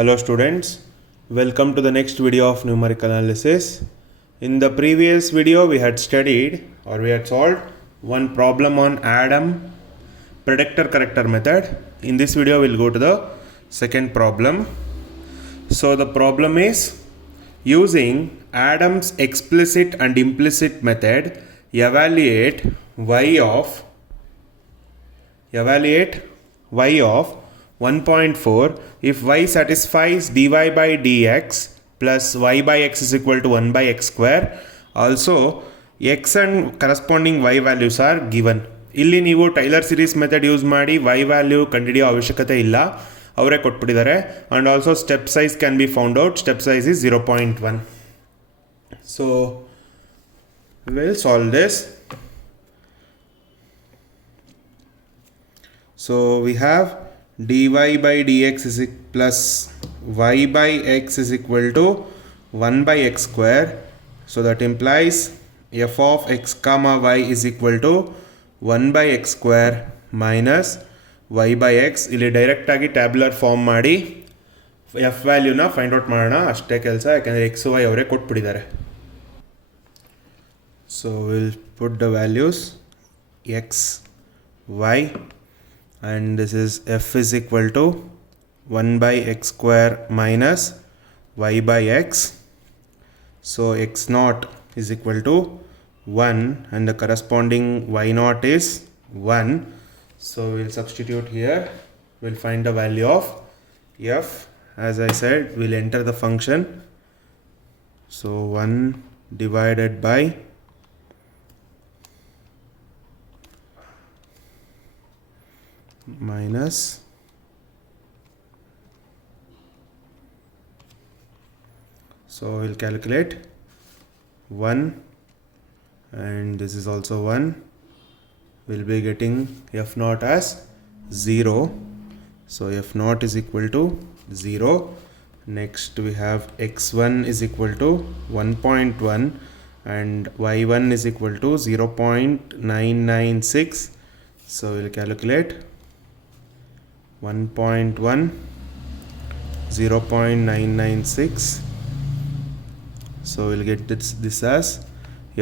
Hello students, welcome to the next video of numerical analysis. In the previous video we had studied or we had solved one problem on Adam predictor corrector method. In this video we'll go to the second problem. So the problem is using Adam's explicit and implicit method evaluate y of 1.4 if y satisfies dy by dx plus y by x is equal to 1 by x square. Also x and corresponding y values are given. ಇಲ್ಲಿ ನೀವು Taylor series method use ಮಾಡಿ y value ಕಂಡುಹಿಡಿಯೋ ಅವಶ್ಯಕತೆ ಇಲ್ಲ, ಅವರೇ ಕೊಟ್ಬಿಟ್ಟಿದ್ದಾರೆ. And also step size can be found out. Step size is 0.1. So we'll solve this. So we have dy by dx is plus y by x is equal to 1 by x square. So that implies f of x comma y is equal to 1 by x square minus y by x. ಇಲ್ಲಿ direct ಆಗಿ tabular form ಮಾಡಿ ಎಫ್ ವ್ಯಾಲ್ಯೂನ find out ಮಾಡೋಣ, ಅಷ್ಟೇ ಕೆಲಸ. ಯಾಕೆಂದರೆ X Y ಅವರೇ ಕೊಟ್ಬಿಟ್ಟಿದ್ದಾರೆ. So will put the values X Y and this is f is equal to 1 by x square minus y by x. So x naught is equal to 1 and the corresponding y naught is 1. So we'll substitute here. We'll find the value of f. As I said, we'll enter the function. So 1 divided by minus so we'll calculate 1 and this is also 1. We'll be getting f naught as 0. So f naught is equal to 0. Next we have x1 is equal to 1.1 and y1 is equal to 0.996. So we'll calculate 1.1 0.996. So we'll get this as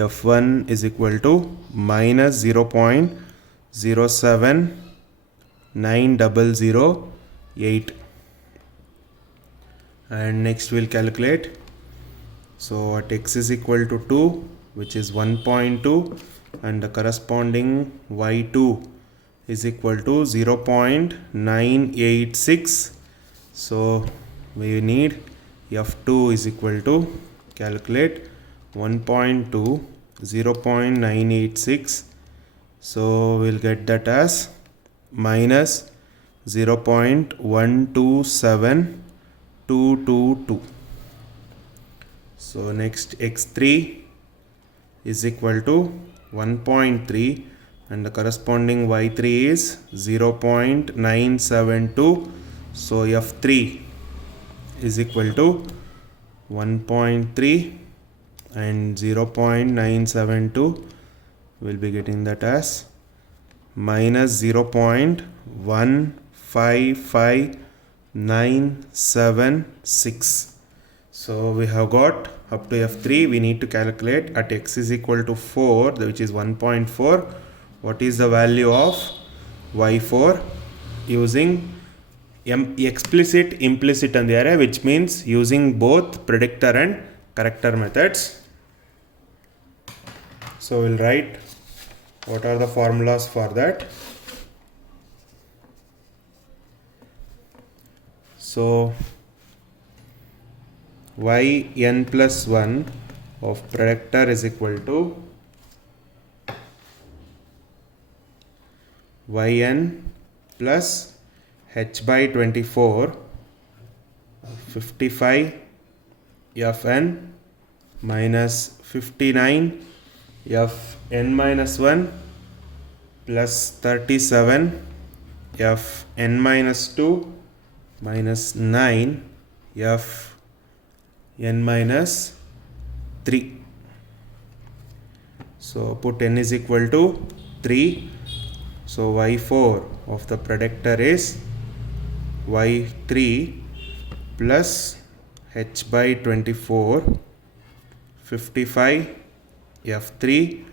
f1 is equal to minus 0.079008. And next we'll calculate. So at x is equal to 2, which is 1.2, and the corresponding y2 is equal to 0.986. So we need f2 is equal to calculate 1.2 0.986. So we'll get that as minus 0.127222. So next x3 is equal to 1.3 and the corresponding y3 is 0.972. So f3 is equal to 1.3 and 0.972. We'll be getting that as minus 0.155976. So we have got up to f3. We need to calculate at x is equal to 4, which is 1.4. What is the value of y4 using explicit implicit and the array, which means using both predictor and corrector methods. So we'll write what are the formulas for that. So yn plus 1 of predictor is equal to yn plus h by 24 55 fn minus 59 fn minus 1 plus 37 fn minus 2 minus 9 fn minus 3. So put n is equal to 3. So y4 of the predictor is y3 plus h by 24, 55 f3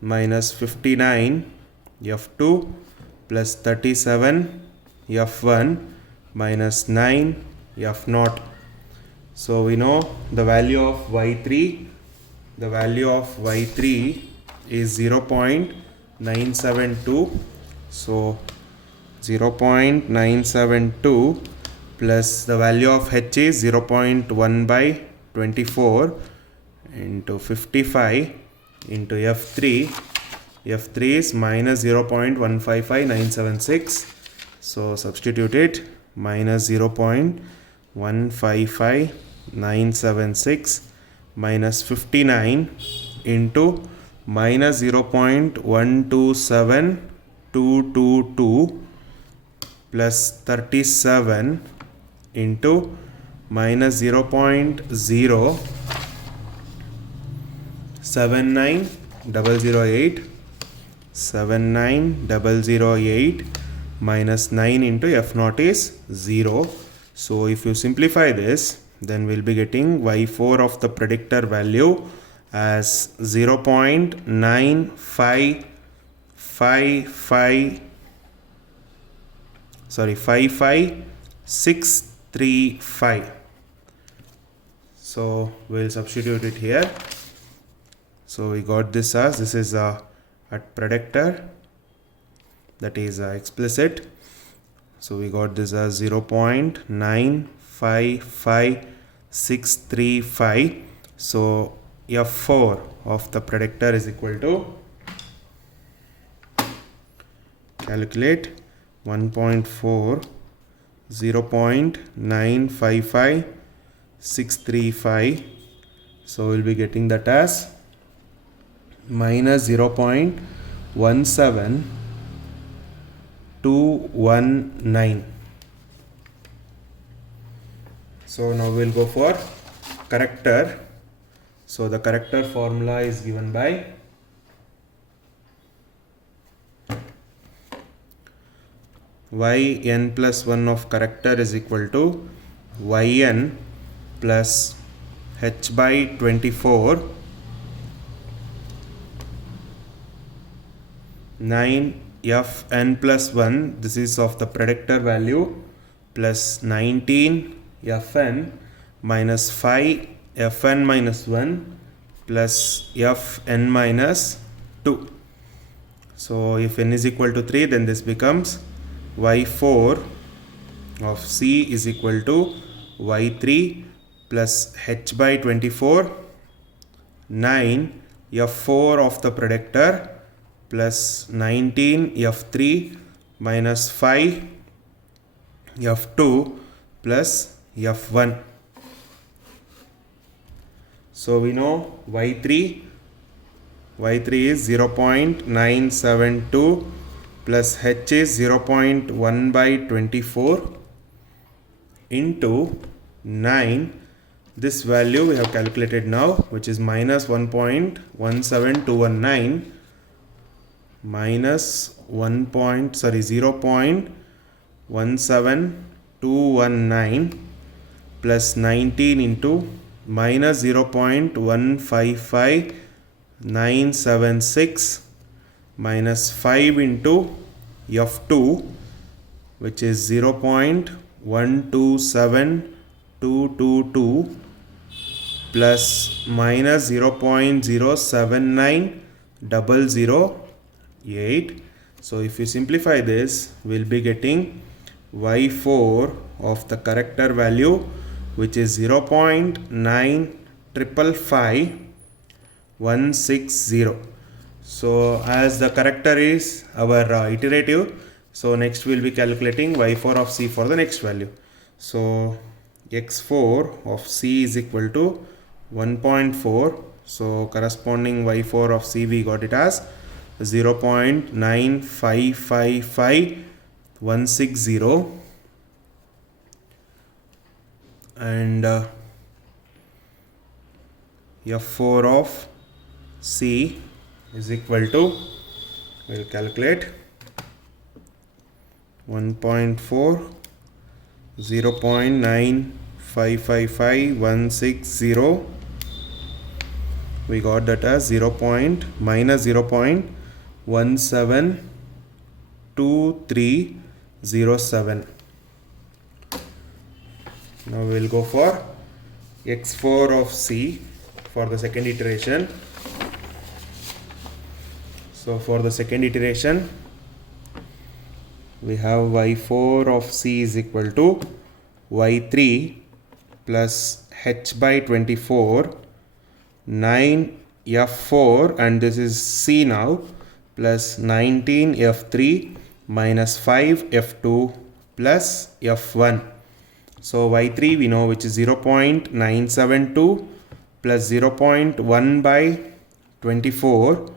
minus 59 f2 plus 37 f1 minus 9 f0. So we know the value of y3. The value of y3 is 0.972. So 0.972 plus the value of h is 0.1 by 24 into 55 into f3. f3 is minus 0.155976. So substitute it, minus 0.155976 minus 59 into minus 0.127222 plus 37 into minus 0.079008 79008 minus 9 into f0 is 0. So if you simplify this, then we'll be getting y4 of the predictor value as 55635. So we'll substitute it here. So we got this as, this is a predictor, that is explicit. So we got this as 0.955635. So f4 of the predictor is equal to, calculate 1.4, 0.955635. So we'll be getting that as minus 0.17219. So now we'll go for corrector. So the corrector formula is given by yn plus 1 of corrector is equal to yn plus h by 24 9 fn plus 1, this is of the predictor value, plus 19 fn minus 5 fn minus 1 plus fn minus 2. So if n is equal to 3, then this becomes y4 of c is equal to y3 plus h by 24 9 f4 of the predictor plus 19 f3 minus 5 f2 plus f1. So we know y3 is 0.972 plus h is 0.1 by 24 into 9. This value we have calculated now, which is minus 1.17219 minus 0.17219 plus 19 into minus 0.155976 minus 5 into f2, which is 0.127222 plus minus 0.079008. So if you simplify this, we'll be getting y4 of the corrector value, which is 0.955160. So as the corrector is our iterative, so next we'll be calculating y4 of c for the next value. So x4 of c is equal to 1.4. So corresponding y4 of c, we got it as 0.9555160, and f4 of c is equal to, we'll calculate 1.4, 555,160. We got that as minus 0.172307. Now we'll go for x4 of c for the second iteration. So for the second iteration, we have y4 of c is equal to y3 plus h by 24 9 f4, and this is c now, plus 19 f3 minus 5 f2 plus f1. So y3 we know, which is 0.972 plus 0.1 by 24,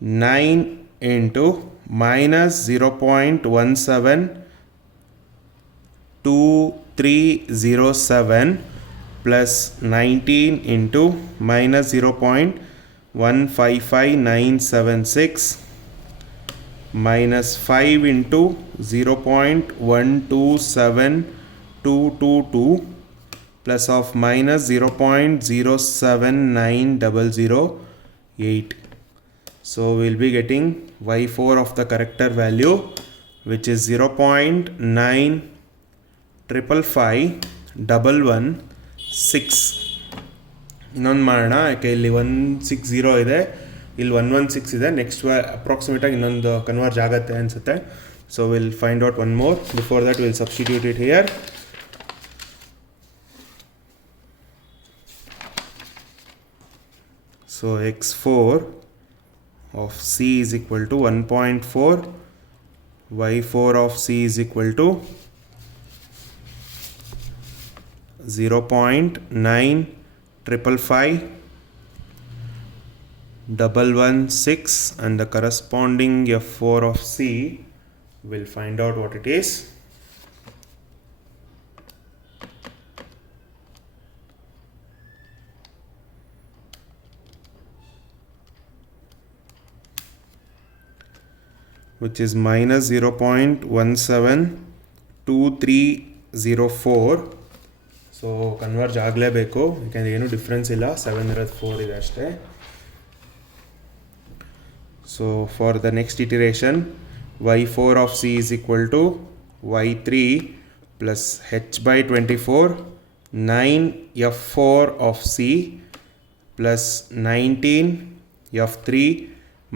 9 into minus 0.172307 plus 19 into minus 0.155976 minus 5 into 0.127222 plus of minus 0.079008. So we'll be getting y4 of the corrector value, which is 0.9555116. ಇನ್ನೊಂದು ಮಾಡೋಣ, ಯಾಕೆ ಇಲ್ಲಿ 160 ಇದೆ, ಇಲ್ಲಿ 116 ಇದೆ. Next approximate ಆಗಿ ಇನ್ನೊಂದು converge ಆಗುತ್ತೆ ಅನಿಸುತ್ತೆ. So will find out one more. Before that will substitute it here. So x4 of c is equal to 1.4, y4 of c is equal to 0.955116, and the corresponding f4 of c, will find out what it is. Which is minus 0.172304. So converge ಆಗಲೇಬೇಕು, ಯಾಕೆಂದರೆ ಏನೂ difference ಇಲ್ಲ, 7 ಇರೋದು 4 ಇದೆ ಅಷ್ಟೇ. So for the next iteration, y4 of c is equal to y3 plus h by 24 9 f4 of c plus 19 f3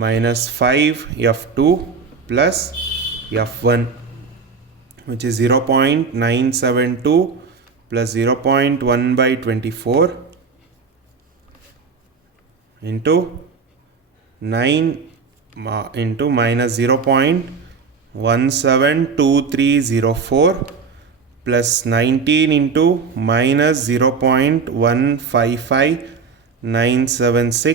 minus 5 f2 plus f1, which is 0.972 plus 0.1 by 24 into 9 into minus 0.172304 plus 19 into minus 0.155976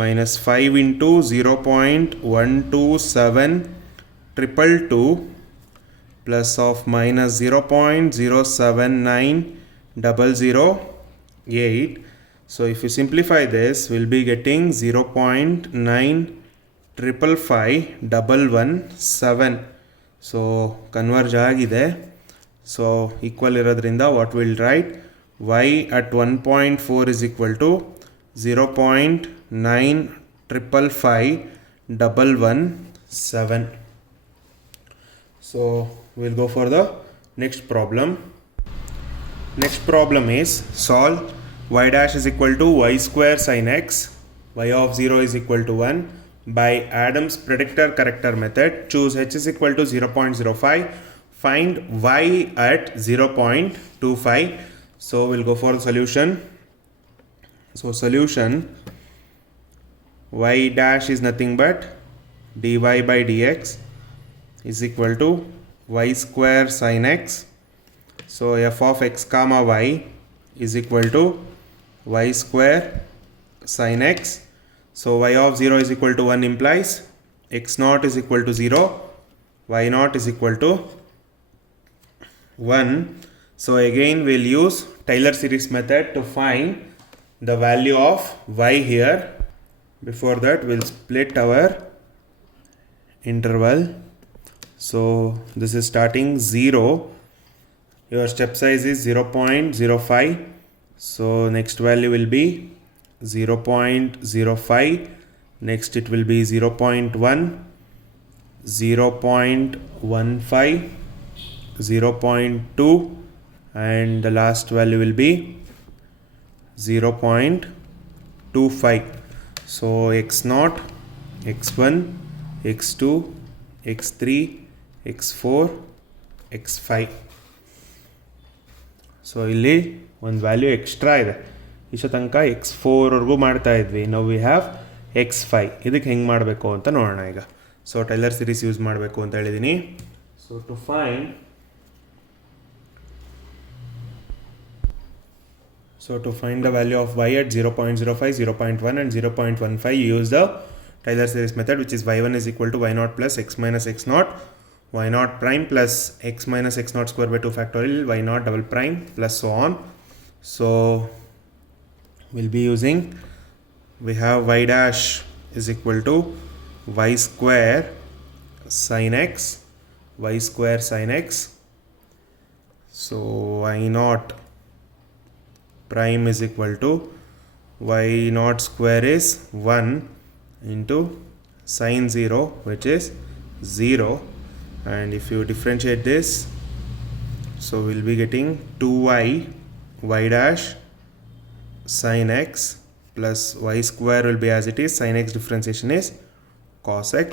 minus 5 into 0.127222 plus of minus 0.079008. So if you simplify this, we'll be getting 0.955117. So converge agide. So equal irodrinda what we'll write, y at 1.4 is equal to 0.955117. So we'll go for the next problem. Next problem is solve y dash is equal to y square sin x, y of 0 is equal to 1 by Adams predictor corrector method. Choose h is equal to 0.05. Find y at 0.25. So we'll go for the solution. So solution, y dash is nothing but dy by dx is equal to y square sin x. So f of x comma y is equal to y square sin x. So y of 0 is equal to 1 implies x naught is equal to 0, y naught is equal to 1. So again we'll use Taylor series method to find the value of y here. Before that we'll split our interval. So this is starting 0 your step size is 0.05. So next value will be 0.05. Next it will be 0.1, 0.15, 0.2, and the last value will be 0.25. So x0, x1, x2, x3, x4, x5. So ಇಲ್ಲಿ ಒಂದು value extra ಇದೆ. ಇಷ್ಟು ತನಕ x4ವರೆಗೂ ಮಾಡ್ತಾ ಇದ್ವಿ. ನಾವು we have x5. ಇದಕ್ಕೆ ಹೆಂಗೆ ಮಾಡಬೇಕು ಅಂತ ನೋಡೋಣ ಈಗ. ಸೊ ಟೈಲರ್ ಸೀರೀಸ್ ಯೂಸ್ ಮಾಡಬೇಕು ಅಂತ ಹೇಳಿದ್ದೀನಿ. So to find the value of y at 0.05, 0.1 and 0.15, you use the Taylor series method, which is y1 is equal to y0 plus x minus x0, y0 prime plus x minus x0 square by 2 factorial, y0 double prime plus so on. So we'll be using, we have y dash is equal to y square sin x, y square sin x. So y0 prime is equal to y0 square is 1 into sin 0, which is 0, and if you differentiate this, so we'll be getting 2y y dash sin x plus y square will be as it is. Sin x differentiation is cos x.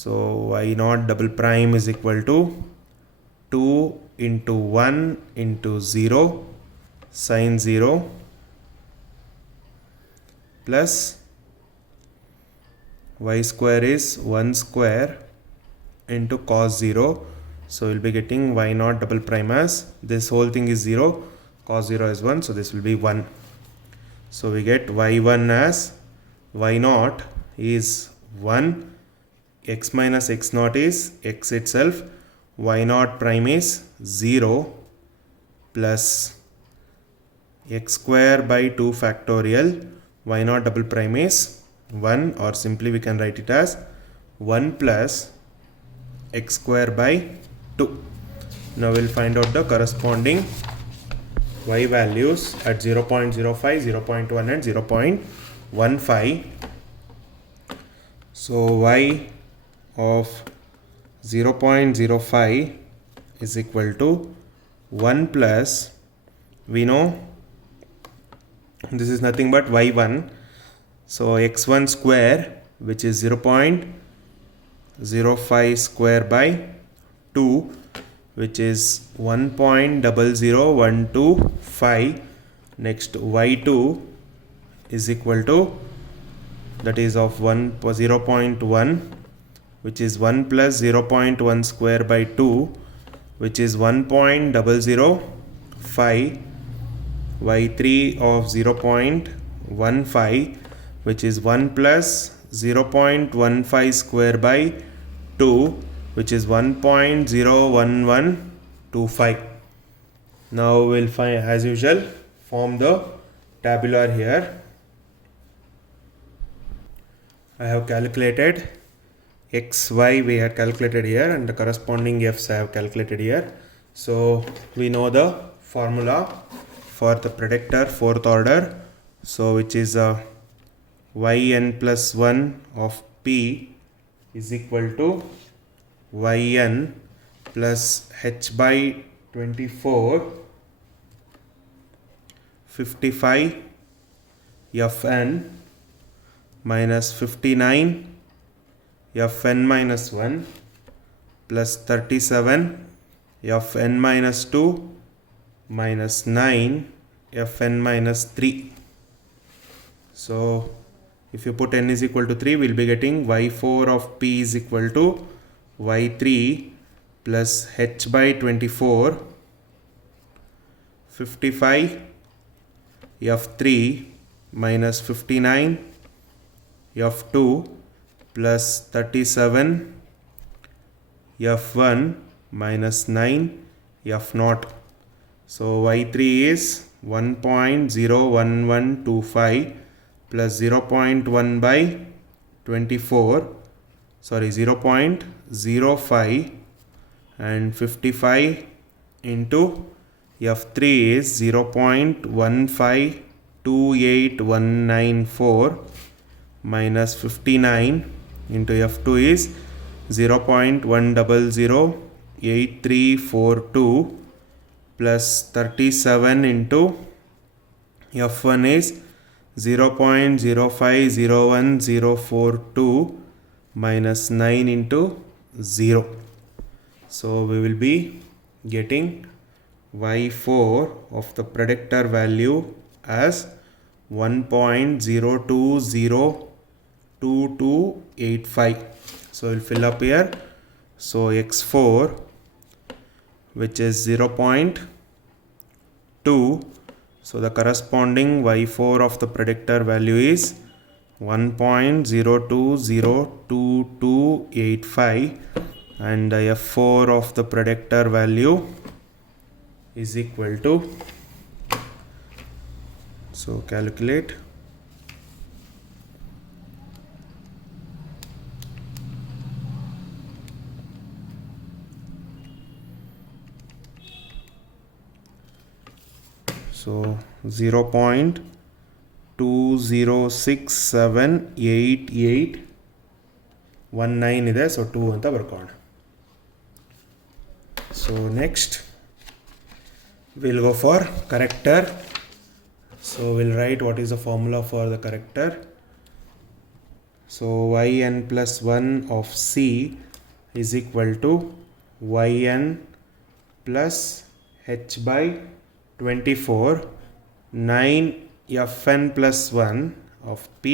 So y0 double prime is equal to 2 into 1 into 0 sin 0 plus y square is 1 square into cos 0. So we'll be getting y0 double prime as, this whole thing is 0, cos 0 is 1, so this will be 1. So we get y1 as, y0 is 1, x minus x0 is x itself, y0 prime is 0 plus x square by 2 factorial, y0 double prime is 1, or simply we can write it as 1 plus x square by 2. Now we'll find out the corresponding y values at 0.05, 0.1 and 0.15. So y of 0.05 is equal to 1 plus, we know this is nothing but y1, so x1 square, which is 0.05 square by 2, which is 1.00125. Next y2 is equal to, that is of 0.1, which is 1 plus 0.1 square by 2, which is 1.005. y3 of 0.15, which is 1 plus 0.15 square by 2, which is 1.01125. Now we'll find, as usual, form the tabular here. I have calculated x, y we had calculated here, and the corresponding f's I have calculated here. So we know the formula for the predictor fourth order, so which is yn plus 1 of p is equal to yn plus h by 24 55 fn minus 59 fn minus 1 plus 37 fn minus 2 minus 9 fn minus 3. So if you put n is equal to 3, we'll be getting y4 of p is equal to y3 plus h by 24 55 f3 minus 59 f2 plus 37 f1 minus 9 f0. So y3 is 1.01125 plus 0.1 by 24, sorry 0.05, and 55 into f3 is 0.1528194 minus 59 into f2 is 0.1008342 plus 37 into f1 is 0.0501042 minus 9 into 0. So we will be getting y4 of the predictor value as 1.020285. So we'll fill up here. So x4, which is 0.2, so the corresponding y4 of the predictor value is 1.020285, and the f4 of the predictor value is equal to, so calculate, so 0.20678819 ಇದೆ. So 2 ಅಂತ ಬರ್ಕೋಣ. So next we'll go for corrector. So we'll write what is the formula for the corrector. So yn plus 1 of c is equal to yn plus h by 24 9 fn plus 1 of p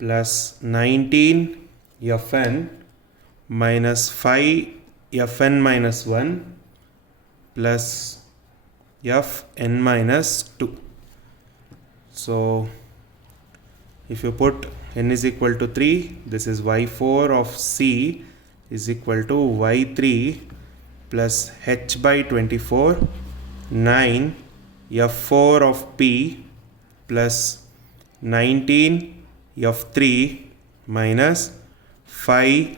plus 19 fn minus 5 fn minus 1 plus fn minus 2. So if you put n is equal to 3, this is y4 of c is equal to y3 plus h by 24 9 f4 of p plus 19 f3 minus 5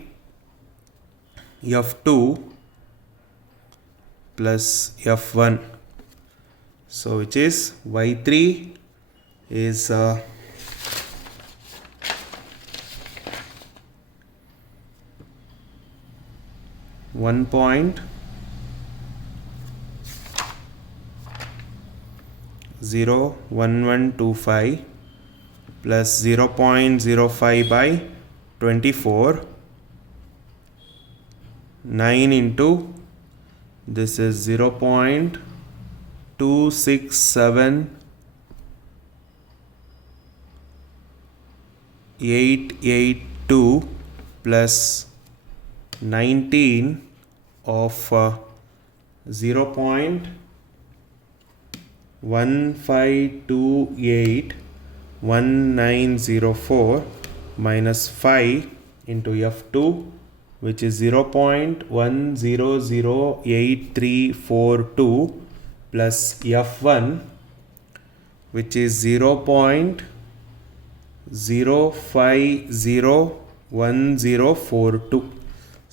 f2 plus f1. So which is y3 is 1.01125 plus 0.05 by 24 9 into, this is 0.267882 plus 19 of 0.15281904 minus 5 into f2, which is 0.100834 plus f1, which is 0.051042.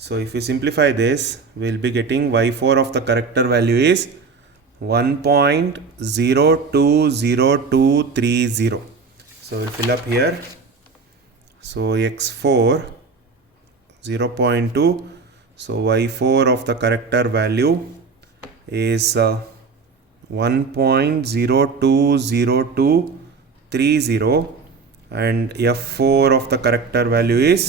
So if you simplify this, we'll be getting y4 of the corrector value is 1.020230. So we'll fill up here. So x4 0.2, so y4 of the corrector value is 1.020230, and f4 of the corrector value is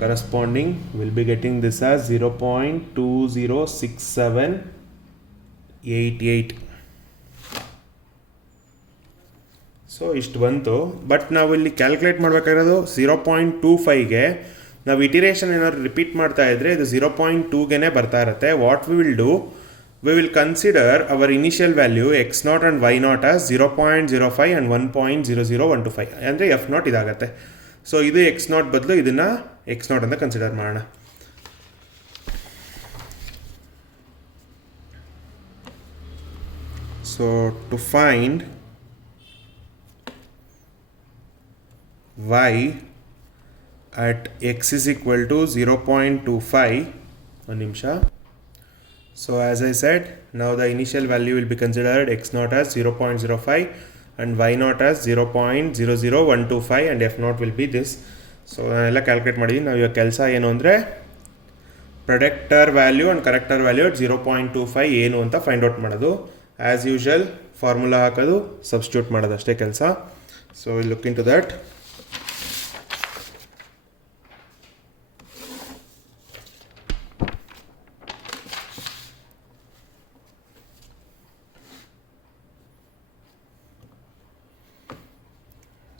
corresponding, we'll be getting this as 0.206788. So ಇಷ್ಟು ಬಂತು. But ನಾವು ಇಲ್ಲಿ calculate ಮಾಡಬೇಕಾಗಿರೋದು 0.25ಗೆ ನಾವು iteration ಏನಾದ್ರು repeat ಮಾಡ್ತಾ ಇದ್ರೆ ಇದು 0.2ಗೆ ಬರ್ತಾ ಇರುತ್ತೆ. What we will do, we will consider our initial value x0 and y0 as 0.05 and 1.00125 ಅಂದರೆ f0 ಇದಾಗುತ್ತೆ. ಸೊ ಇದು x0 ಬದಲು ಇದನ್ನು x0 ಅಂತ ಕನ್ಸಿಡರ್ ಮಾಡೋಣ. So to find y at x is equal to 0.25, ಒಂದು ನಿಮಿಷ, So as I said, now the initial value will be considered x0 as 0.05 and y0 as 0.00125 and f0 will be this. So ನಾನೆಲ್ಲ calculate ಮಾಡಿದ್ದೀನಿ. ನಾವು ಇವಾಗ ಕೆಲಸ ಏನು ಅಂದರೆ predictor value and corrector value at 0.25 ಏನು ಅಂತ ಫೈಂಡ್ ಔಟ್ ಮಾಡೋದು. ಆ್ಯಸ್ ಯೂಶುವಲ್ ಫಾರ್ಮುಲಾ ಹಾಕೋದು, ಸಬ್ಸ್ಟಿಟ್ಯೂಟ್ ಮಾಡೋದು ಅಷ್ಟೇ ಕೆಲಸ. So will look into that.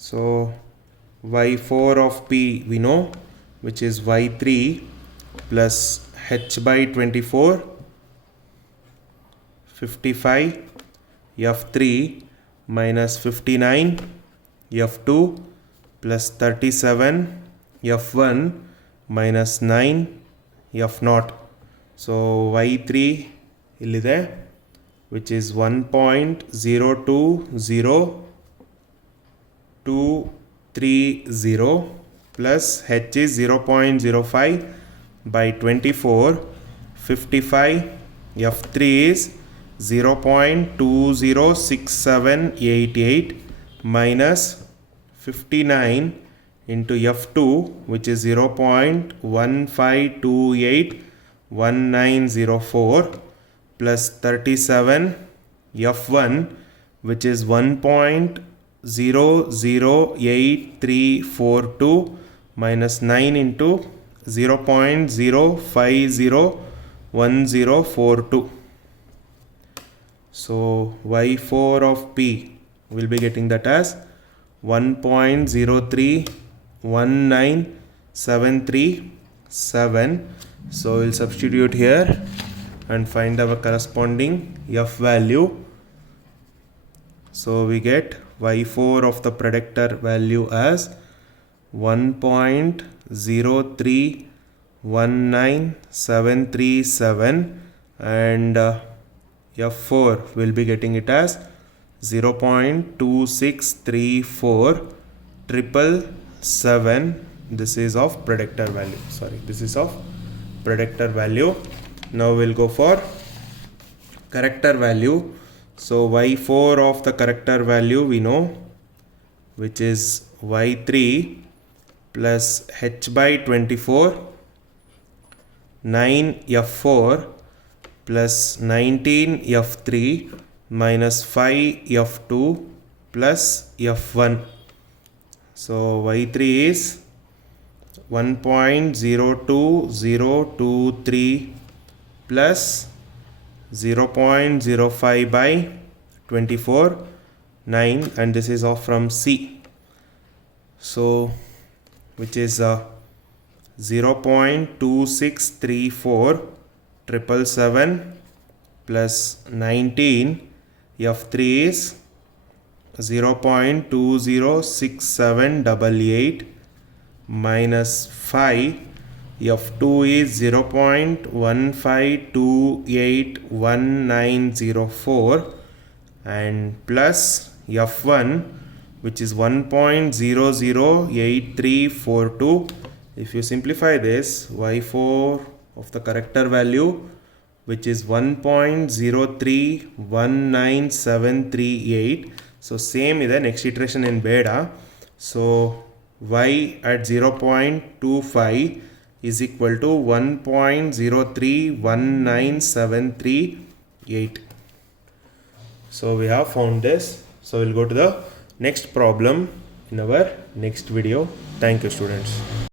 So y4 of p we know, which is y3 plus h by 24 55 f3 minus 59 f2 plus 37 f1 minus 9 f0. So y3 illide, which is 1.020230 plus h is 0.05 by 24. 55 f3 is 0.206788 minus 59 into f2, which is 0.15281904 plus 37 f1, which is 1.008342 minus 9 into 0.0501042. So y4 of p will be getting that as 1.0319737. So we'll substitute here and find our corresponding f value. So we get y4 of the predictor value as 1.0319737 and f4 will be getting it as 0.2634777. This is of predictor value. This is of predictor value. Now we'll go for corrector value. So y4 of the corrector value we know, which is y3 plus h by 24 9 f4 plus 19 f3 minus 5 f2 plus f1. So y3 is 1.02023 plus 0.05 by 24 9, and this is off from C. So which is 0.2634 plus 19 f3 is 0.206788 minus 5 f2 is 0.15281904 and plus f1, which is 1.008342. If you simplify this, y4 of the corrector value, which is 1.0319738. So same is the next iteration in beta. So y at 0.25 is equal to 1.0319738. So we have found this. So we'll go to the next problem in our next video. Thank you, students.